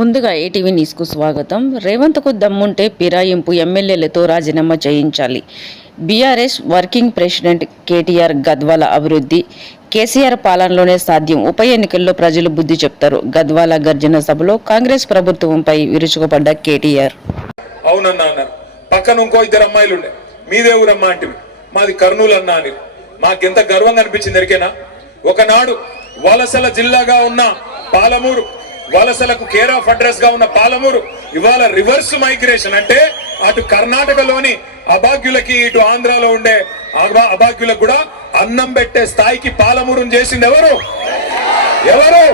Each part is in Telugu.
ముందుగా ఏటీవీ న్యూస్కు స్వాగతం. రేవంత్కు దమ్ముంటే ఫిరాయింపు ఎమ్మెల్యేలతో రాజీనామా చేయించాలి. BRS working president KTR Gadwal అభివృద్ధి. కేసీఆర్ పాలనలోనే సాధ్యం. ఉప ఎన్నికల్లో ప్రజలు బుద్ధి చెప్తారు. గద్వాల గర్జన సభలో కాంగ్రెస్ ప్రభుత్వంపై విరుచుకుపడ్డ కేటీఆర్. అవునన్నా అన్నారు పక్కన ఇంకో ఇద్దరు అమ్మాయిలు ఉండే మీదే ఊరమ్మా అంటే మాది కర్నూలు అన్నా అని. మాకెంత గర్వంగా అనిపించింది ఎరికేనా? ఒకనాడు వలసల జిల్లాగా ఉన్న పాలమూరు వలసలకు కేర్ ఆఫ్ అడ్రస్గా ఉన్న పాలమూరు ఇవాళ రివర్స్ మైగ్రేషన్ అంటే అటు కర్ణాటకలోని అభాగ్యులకి ఇటు ఆంధ్రాలో ఉండే అభాగ్యులకు కూడా అన్నం పెట్టే స్థాయికి పాలమూరును చేసింది ఎవరు? ఎవరు?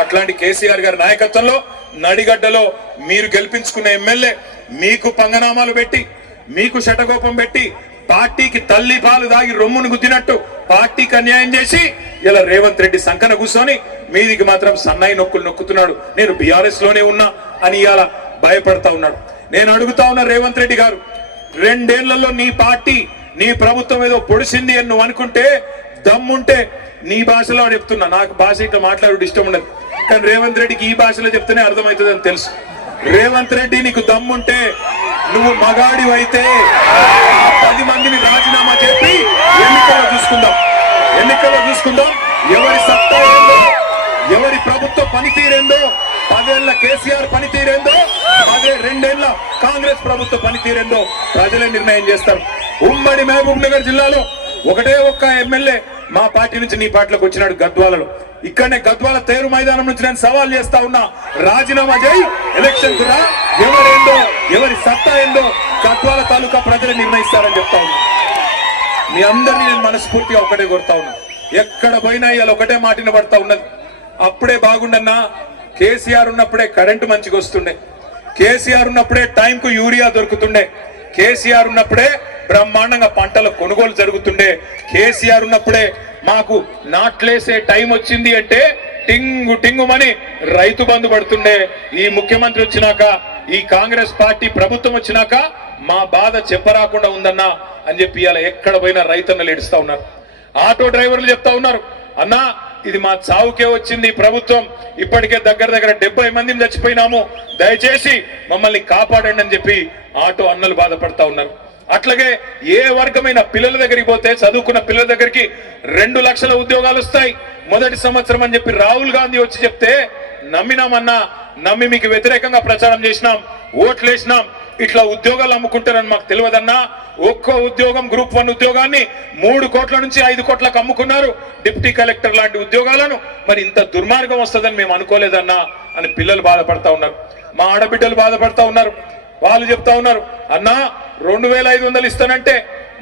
అట్లాంటి కేసీఆర్ గారి నాయకత్వంలో నడిగడ్డలో మీరు గెలిపించుకున్న ఎమ్మెల్యే మీకు పంగనామాలు పెట్టి మీకు శటగోపం పెట్టి పార్టీకి తల్లి పాలు దాగి రొమ్మును గుద్దినట్టు పార్టీకి అన్యాయం చేసి ఇలా రేవంత్ రెడ్డి సంకన కూర్చొని మీదికి మాత్రం సన్నాయి నొక్కులు నొక్కుతున్నాడు. నేను బీఆర్ఎస్లోనే ఉన్నా అని ఇలా భయపడతా ఉన్నాడు. నేను అడుగుతా ఉన్నా రేవంత్ రెడ్డి గారు రెండేళ్ళలో నీ పార్టీ నీ ప్రభుత్వం ఏదో పొడిసింది అని నువ్వు అనుకుంటే దమ్ముంటే నీ భాషలో చెప్తున్నా. నాకు భాష ఇట్లా మాట్లాడు ఇష్టం ఉండదు. కానీ రేవంత్ రెడ్డికి ఈ భాషలో చెప్తేనే అర్థమవుతుంది అని తెలుసు. రేవంత్ రెడ్డి నీకు దమ్ముంటే నువ్వు మగాడి అయితే పది మందిని రాజీనామా చెప్పి ఎన్నికల్లో చూసుకుందాం. ఎవరి సత్తా ఏందో ఎవరి ప్రభుత్వ పనితీరేందో పదేళ్ళ కేసీఆర్ పనితీరేందో అదే రెండేళ్ళ కాంగ్రెస్ ప్రభుత్వ పనితీరేందో ప్రజలే నిర్ణయం చేస్తారు. ఉమ్మడి మహబూబ్ నగర్ జిల్లాలో ఒకటే ఒక్క ఎమ్మెల్యే మా పార్టీ నుంచి నీ పార్టీలోకి వచ్చినాడు గద్వాలలో. ఇక్కడనే గద్వాల తేరు మైదానం నుంచి నేను సవాల్ చేస్తా ఉన్నా. రాజీనామా చేయి ఎలక్షన్ కూడా ఎవరేందో ఎవరి సత్తా ఏందో గద్వాల తాలూకా ప్రజలు నిర్ణయిస్తారని చెప్తా ఉన్నా. మీ అందరినీ నేను మనస్ఫూర్తిగా ఒకటే కొడతా ఉన్నా. ఎక్కడ పోయినా ఇవాళ ఒకటే మాటిన పడతా ఉన్నది. అప్పుడే బాగుండన్నా కేసీఆర్ ఉన్నప్పుడే కరెంటు మంచిగా వస్తుండే. కేసీఆర్ ఉన్నప్పుడే టైంకు యూరియా దొరుకుతుండే. కేసీఆర్ ఉన్నప్పుడే బ్రహ్మాండంగా పంటల కొనుగోలు జరుగుతుండే. కేసీఆర్ ఉన్నప్పుడే మాకు నాట్లేసే టైం వచ్చింది అంటే టింగు టింగుమని రైతు బంధు పడుతుండే. ఈ ముఖ్యమంత్రి వచ్చినాక ఈ కాంగ్రెస్ పార్టీ ప్రభుత్వం వచ్చినాక మా బాధ చెప్పరాకుండా ఉందన్నా అని చెప్పి ఇలా ఎక్కడ పోయినా రైతన్నలు ఏడుస్తా ఉన్నారు. ఆటో డ్రైవర్లు చెప్తా ఉన్నారు అన్నా ఇది మా చావుకే వచ్చింది ప్రభుత్వం. ఇప్పటికే దగ్గర దగ్గర డెబ్బై మందిని చచ్చిపోయినాము. దయచేసి మమ్మల్ని కాపాడండి అని చెప్పి ఆటో అన్నలు బాధపడతా ఉన్నారు. అట్లాగే ఏ వర్గమైన పిల్లల దగ్గరికి పోతే చదువుకున్న పిల్లల దగ్గరికి రెండు లక్షల ఉద్యోగాలు వస్తాయి. మొదటి సంవత్సరం అని చెప్పి రాహుల్ గాంధీ వచ్చి చెప్తే నమ్మినామన్నా నమ్మి మీకు వ్యతిరేకంగా ప్రచారం చేసినాం ఓట్లేసినాం ఇట్లా ఉద్యోగాలు అమ్ముకుంటారని మాకు తెలియదన్నా ఒక్కో ఉద్యోగం గ్రూప్ వన్ ఉద్యోగాన్ని మూడు కోట్ల నుంచి ఐదు కోట్లకు అమ్ముకున్నారు డిప్యూటీ కలెక్టర్ లాంటి ఉద్యోగాలను. మరి ఇంత దుర్మార్గం వస్తుందని మేము అనుకోలేదన్నా అని పిల్లలు బాధపడతా ఉన్నారు. మా ఆడబిడ్డలు బాధపడతా ఉన్నారు. వాళ్ళు చెప్తా ఉన్నారు అన్నా రెండు వేల ఐదు వందలు ఇస్తానంటే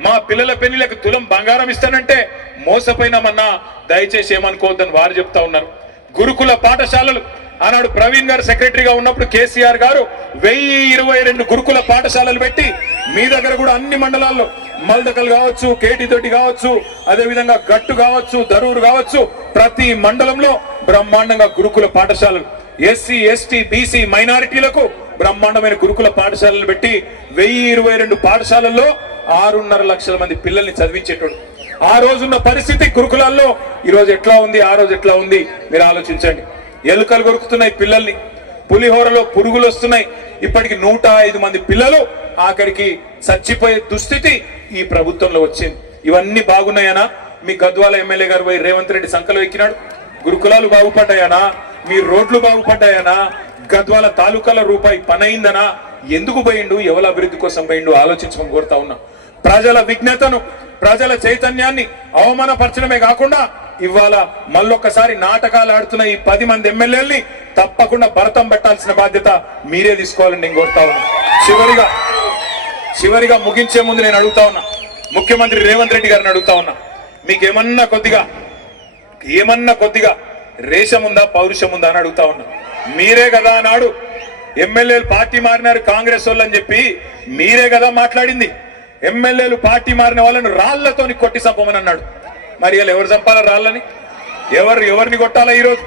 మా పిల్లల పెళ్ళిలకు తులం బంగారం ఇస్తానంటే మోసపోయినామన్నా దయచేసి ఏమనుకోవద్దని వారు చెప్తా ఉన్నారు. గురుకుల పాఠశాలలు. ఆనాడు ప్రవీణ్ గారు సెక్రటరీగా ఉన్నప్పుడు కేసీఆర్ గారు వెయ్యి ఇరవై రెండు గురుకుల పాఠశాలలు పెట్టి మీ దగ్గర కూడా అన్ని మండలాల్లో మల్దకల్ కావచ్చు కేటీతోటి కావచ్చు అదేవిధంగా గట్టు కావచ్చు దరూరు కావచ్చు ప్రతి మండలంలో బ్రహ్మాండంగా గురుకుల పాఠశాలలు. ఎస్సీ ఎస్టీ బీసీ మైనారిటీలకు బ్రహ్మాండమైన గురుకుల పాఠశాలలు పెట్టి వెయ్యి ఇరవై రెండు పాఠశాలల్లో ఆరున్నర లక్షల మంది పిల్లల్ని చదివించేటోడు. ఆ రోజున్న పరిస్థితి గురుకులాల్లో ఈ రోజు ఎట్లా ఉంది ఆ రోజు ఎట్లా ఉంది మీరు ఆలోచించండి. ఎలుకలు కొరుకుతున్నాయి పిల్లల్ని పులిహోరలో పురుగులు వస్తున్నాయి. ఇప్పటికి నూట ఐదు మంది పిల్లలు ఆఖరికి చచ్చిపోయే దుస్థితి ఈ ప్రభుత్వంలో వచ్చింది. ఇవన్నీ బాగున్నాయనా? మీ గద్వాల ఎమ్మెల్యే గారు పోయి రేవంత్ రెడ్డి సంఖలో ఎక్కినాడు. గురుకులాలు బాగుపడ్డాయనా? మీ రోడ్లు బాగుపడ్డాయనా? గద్వాల తాలూకాల రూపాయి పనైందనా? ఎందుకు పోయిండు? ఎవల అభివృద్ధి కోసం పోయిండు? ఆలోచించమని కోరుతా ఉన్నా. ప్రజల విజ్ఞతను ప్రజల చైతన్యాన్ని అవమానపరచడమే కాకుండా ఇవాళ మళ్ళొక్కసారి నాటకాలు ఆడుతున్న ఈ పది మంది ఎమ్మెల్యేల్ని తప్పకుండా భరతం పెట్టాల్సిన బాధ్యత మీరే తీసుకోవాలని నేను కోరుతా ఉన్నా. చివరిగా చివరిగా ముగించే ముందు నేను అడుగుతా ఉన్నా. ముఖ్యమంత్రి రేవంత్ రెడ్డి గారిని అడుగుతా ఉన్నా. మీకేమన్నా కొద్దిగా ఏమన్నా కొద్దిగా రేషం ఉందా పౌరుషం ఉందా అని అడుగుతా ఉన్నా. మీరే కదా నాడు ఎమ్మెల్యేలు పార్టీ మారినారు కాంగ్రెస్ వాళ్ళు అని చెప్పి మీరే కదా మాట్లాడింది. ఎమ్మెల్యేలు పార్టీ మారిన వాళ్ళని రాళ్ళతోని కొట్టి చంపమని అన్నాడు. మరి వీళ్ళు ఎవరు చంపాలా రాళ్ళని? ఎవరు ఎవరిని కొట్టాలా ఈరోజు?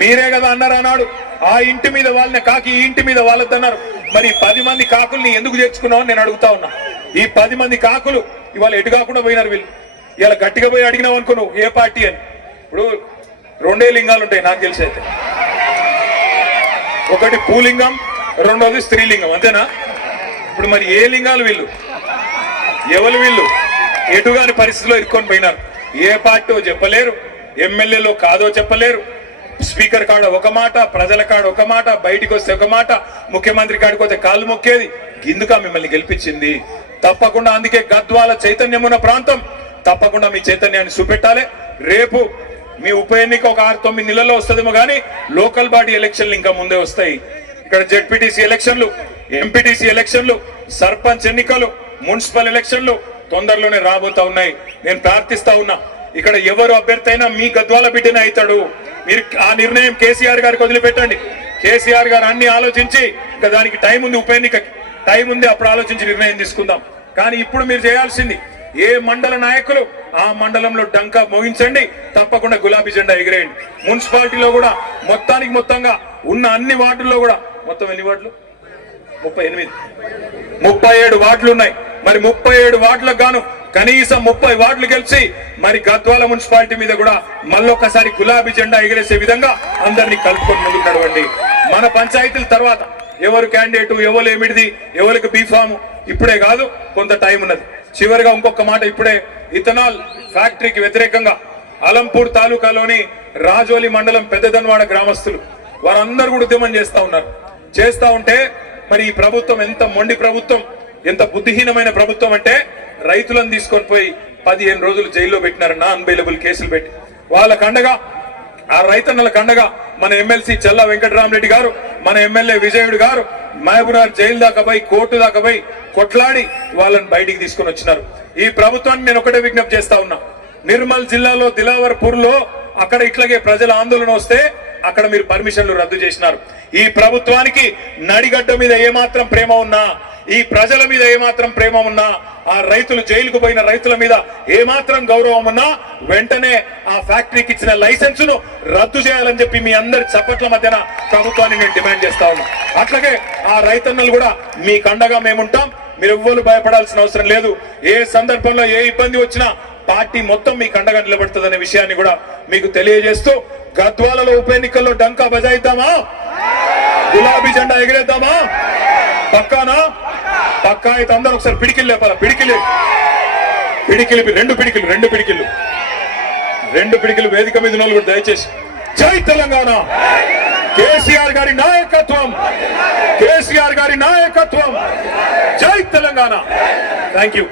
మీరే కదా అన్నారు అన్నాడు ఆ ఇంటి మీద వాళ్ళని కాకి ఈ ఇంటి మీద వాళ్ళద్దన్నారు మరి పది మంది కాకుల్ని ఎందుకు చేర్చుకున్నావు నేను అడుగుతా ఉన్నా. ఈ పది మంది కాకులు ఇవాళ ఎటు కాకుండా పోయినారు వీళ్ళు. ఇవాళ గట్టిగా పోయి అడిగినావు అనుకో నువ్వు ఏ పార్టీ అని. ఇప్పుడు రెండే లింగాలు ఉంటాయి నాకు తెలిసి అయితే. ఒకటి పూలింగం రెండోది స్త్రీలింగం అంతేనా? ఇప్పుడు మరి ఏ లింగాలు వీళ్ళు? ఎవరు వీళ్ళు? ఎటుగాని పరిస్థితిలో ఇరుక్కొని పోయినారు. ఏ పార్టీ చెప్పలేరు ఎమ్మెల్యేలో కాదో చెప్పలేరు. స్పీకర్ కాడ ఒక మాట ప్రజల కాడ ఒక మాట బయటికి వస్తే ఒక మాట ముఖ్యమంత్రి కాడికి వస్తే కాళ్ళు మొక్కేది. ఇందుక మిమ్మల్ని గెలిపించింది. తప్పకుండా అందుకే గద్వాల చైతన్యం ఉన్న ప్రాంతం. తప్పకుండా మీ చైతన్యాన్ని చూపెట్టాలి. రేపు మీ ఉప ఎన్నిక ఒక ఆరు తొమ్మిది నెలల్లో వస్తుందేమో కానీ లోకల్ బాడీ ఎలక్షన్లు ఇంకా ముందే వస్తాయి. ఇక్కడ జెడ్పీటీసీ ఎలక్షన్లు ఎంపీటీసీ ఎలక్షన్లు సర్పంచ్ ఎన్నికలు మున్సిపల్ ఎలక్షన్లు తొందరలోనే రాబోతా ఉన్నాయి. నేను ప్రార్థిస్తా ఉన్నా ఇక్కడ ఎవరు అభ్యర్థి అయినా మీ గద్వాల బిడ్డనే అవుతాడు. మీరు ఆ నిర్ణయం కేసీఆర్ గారికి వదిలిపెట్టండి. కేసీఆర్ గారు అన్ని ఆలోచించి ఇంకా దానికి టైం ఉంది ఉప ఎన్నికకి టైం ఉంది అప్పుడు ఆలోచించి నిర్ణయం తీసుకుందాం. కానీ ఇప్పుడు మీరు చేయాల్సింది ఏ మండల నాయకులు ఆ మండలంలో డంకా మోగించండి తప్పకుండా గులాబీ జెండా ఎగిరేయండి. మున్సిపాలిటీలో కూడా మొత్తానికి మొత్తంగా ఉన్న అన్ని వార్డుల్లో కూడా మొత్తం ఎన్ని వార్డులు? ముప్పై ఎనిమిది. ముప్పై ఏడు వార్డులు ఉన్నాయి మరి ముప్పై ఏడు వార్డులకు గాను కనీసం ముప్పై వార్డులు గెలిచి మరి గద్వాల మున్సిపాలిటీ మీద కూడా మళ్ళొక్కసారి గులాబీ జెండా ఎగిరేసే విధంగా అందరినీ కలుపుకొని ముందుకు నడవండి. మన పంచాయతీల తర్వాత ఎవరు క్యాండిడేట్ ఎవరు ఏమిటిది ఎవరికి బీఫామ్ ఇప్పుడే కాదు కొంత టైం ఉన్నది. చివరిగా ఇంకొక మాట ఇప్పుడే. ఇథనాల్ ఫ్యాక్టరీకి వ్యతిరేకంగా అలంపూర్ తాలూకాలోని రాజోలి మండలం పెద్దదన్వాడ గ్రామస్తులు వారందరూ కూడా ఉద్యమం చేస్తా ఉన్నారు. చేస్తా ఉంటే మరి ఈ ప్రభుత్వం ఎంత మొండి ప్రభుత్వం ఎంత బుద్ధిహీనమైన ప్రభుత్వం అంటే రైతులను తీసుకొని పోయి పదిహేను రోజులు జైల్లో పెట్టినారు నా అవైలబుల్ కేసులు పెట్టి. వాళ్ళ కండగా ఆ రైతన్నల కండగా మన ఎమ్మెల్సీ చల్లా వెంకటరామరెడ్డి గారు మన ఎమ్మెల్యే విజయుడు గారు మహబూబ్నగర్ జైలు దాకా పోయి కోర్టు దాకా పోయి కొట్లాడి వాళ్ళని బయటికి తీసుకొని వచ్చినారు. ఈ ప్రభుత్వాన్ని నేను ఒకటే విజ్ఞప్తి చేస్తా ఉన్నా. నిర్మల్ జిల్లాలో దిలావర్పూర్లో అక్కడ ఇట్లాగే ప్రజల ఆందోళన వస్తే అక్కడ మీరు పర్మిషన్లు రద్దు చేసినారు. ఈ ప్రభుత్వానికి నడిగడ్డ మీద ఏమాత్రం ప్రేమ ఉన్నా ఈ ప్రజల మీద ఏమాత్రం ప్రేమ ఉన్నా ఆ రైతులు జైలుకు పోయిన రైతుల మీద ఏమాత్రం గౌరవం ఉన్నా వెంటనే ఆ ఫ్యాక్టరీకి ఇచ్చిన లైసెన్స్ను రద్దు చేయాలని చెప్పి మీ అందరి చప్పట్ల మధ్యన ప్రభుత్వాన్ని మేము డిమాండ్ చేస్తా ఉన్నాం. అట్లాగే ఆ రైతన్నలు కూడా మీ కండగా మేముంటాం మీరు ఎవ్వరు భయపడాల్సిన అవసరం లేదు. ఏ సందర్భంలో ఏ ఇబ్బంది వచ్చినా పార్టీ మొత్తం మీకు అండగా నిలబడుతుందనే విషయాన్ని కూడా మీకు తెలియజేస్తూ గద్వాలలో ఉప ఎన్నికల్లో డంకా బజాయిద్దామా? గులాబీ జెండా ఎగిరేద్దామా? పక్కానా? పక్కా అయితే అందరూ ఒకసారి పిడికిలు లేపాల? పిడికిలు పిడికిలు రెండు పిడికిలు రెండు పిడికిలు రెండు పిడికిలు వేదిక మీద ఉన్న కూడా దయచేసి. జై తెలంగాణ! కేసీఆర్ గారి నాయకత్వం! కేసీఆర్ గారి నాయకత్వం! జై తెలంగాణ! Thank you